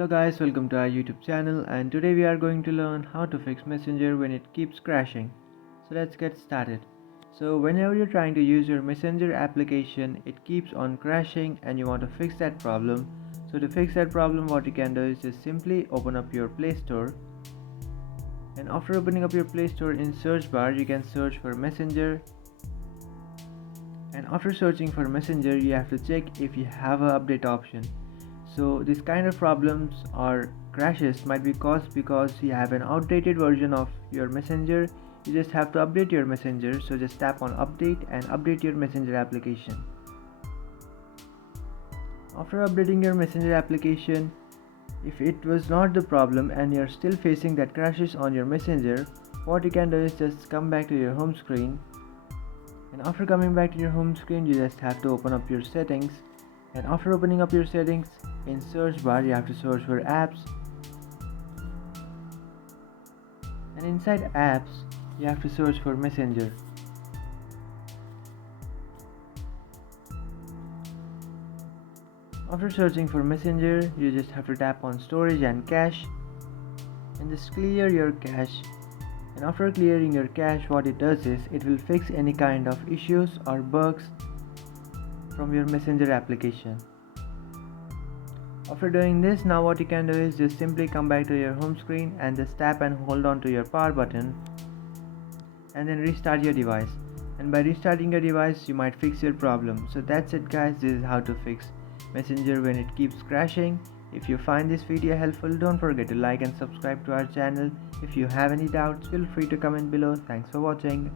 Hello guys, welcome to our YouTube channel, and today we are going to learn how to fix Messenger when it keeps crashing. So let's get started. So whenever you're trying to use your Messenger application, it keeps on crashing and you want to fix that problem. So to fix that problem, what you can do is just simply open up your Play Store, and after opening up your Play Store, in search bar you can search for Messenger, and after searching for Messenger you have to check if you have a update option. So this kind of problems or crashes might be caused because you have an outdated version of your Messenger. You just have to update your Messenger, so just tap on update and update your Messenger application. After updating your Messenger application, if it was not the problem and you're still facing that crashes on your Messenger, what you can do is just come back to your home screen, and after coming back to your home screen you just have to open up your settings, and after opening up your settings, in search bar you have to search for apps, and inside apps you have to search for Messenger. After searching for Messenger, you just have to tap on storage and cache and just clear your cache. And after clearing your cache, what it does is it will fix any kind of issues or bugs from your Messenger application. After doing this, now what you can do is just simply come back to your home screen and just tap and hold on to your power button and then restart your device. And by restarting your device, you might fix your problem. So that's it guys, this is how to fix Messenger when it keeps crashing. If you find this video helpful, don't forget to like and subscribe to our channel. If you have any doubts, feel free to comment below. Thanks for watching.